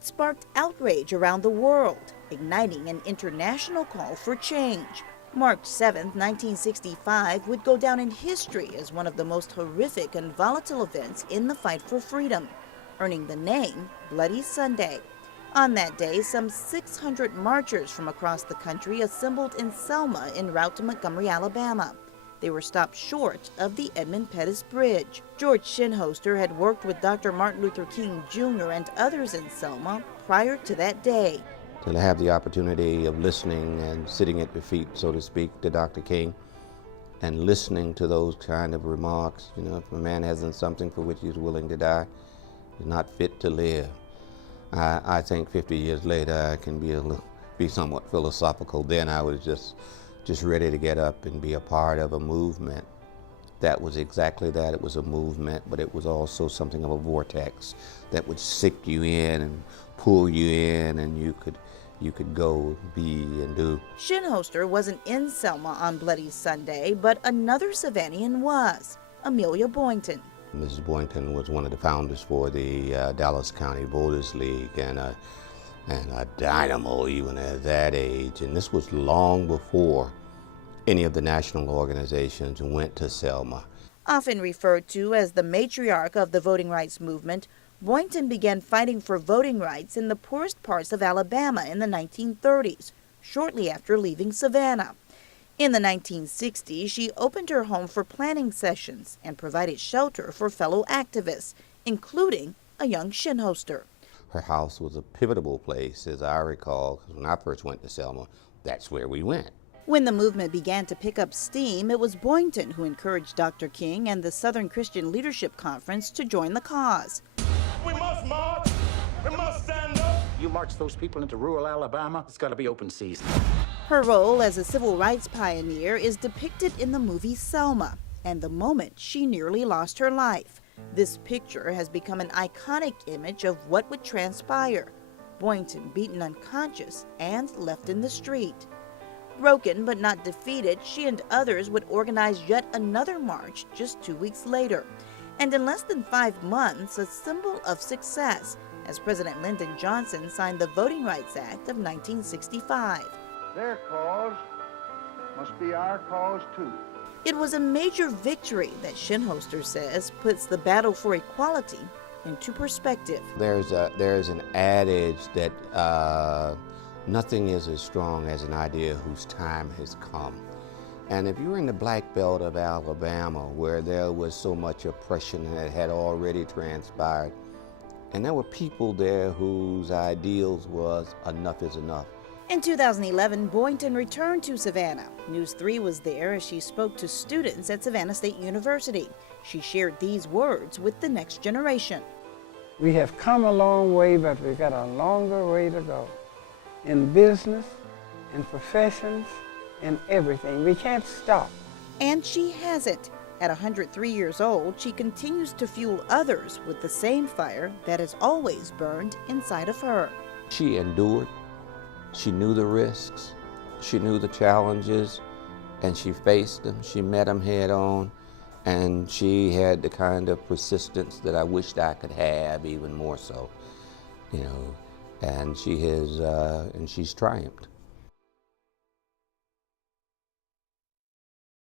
It sparked outrage around the world, igniting an international call for change. March 7, 1965 would go down in history as one of the most horrific and volatile events in the fight for freedom, earning the name Bloody Sunday. On that day, some 600 marchers from across the country assembled in Selma en route to Montgomery, Alabama. They were stopped short of the Edmund Pettus Bridge. George Shinholster had worked with Dr. Martin Luther King Jr. and others in Selma prior to that day. To have the opportunity of listening and sitting at the feet, so to speak, to Dr. King and listening to those kind of remarks, if a man hasn't something for which he's willing to die, he's not fit to live. I think 50 years later I can be somewhat philosophical. Then I was just ready to get up and be a part of a movement. That was exactly that. It was a movement, but it was also something of a vortex that would sick you in and pull you in, and you could go, be, and do. Shinholster wasn't in Selma on Bloody Sunday, but another Savannaian was, Amelia Boynton. Mrs. Boynton was one of the founders for the Dallas County Voters League, and a dynamo even at that age. And this was long before any of the national organizations went to Selma. Often referred to as the matriarch of the voting rights movement, Boynton began fighting for voting rights in the poorest parts of Alabama in the 1930s, shortly after leaving Savannah. In the 1960s, she opened her home for planning sessions and provided shelter for fellow activists, including a young Shinholster. Her house was a pivotal place, as I recall, because when I first went to Selma, that's where we went. When the movement began to pick up steam, it was Boynton who encouraged Dr. King and the Southern Christian Leadership Conference to join the cause. We must march. We must stand up. You march those people into rural Alabama, it's got to be open season. Her role as a civil rights pioneer is depicted in the movie Selma, and the moment she nearly lost her life. This picture has become an iconic image of what would transpire. Boynton beaten unconscious and left in the street. Broken but not defeated, she and others would organize yet another march just 2 weeks later. And in less than 5 months, a symbol of success, as President Lyndon Johnson signed the Voting Rights Act of 1965. Their cause must be our cause too. It was a major victory that Shinholster says puts the battle for equality into perspective. There's an adage that nothing is as strong as an idea whose time has come. And if you're in the Black Belt of Alabama, where there was so much oppression that had already transpired, and there were people there whose ideals was enough is enough. In 2011, Boynton returned to Savannah. News 3 was there as she spoke to students at Savannah State University. She shared these words with the next generation. We have come a long way, but we've got a longer way to go. In business, in professions, in everything. We can't stop. And she hasn't. At 103 years old, she continues to fuel others with the same fire that has always burned inside of her. She endured. She knew the risks, she knew the challenges, and she faced them. She met them head on, and she had the kind of persistence that I wished I could have, even more so, and she has, and she's triumphed.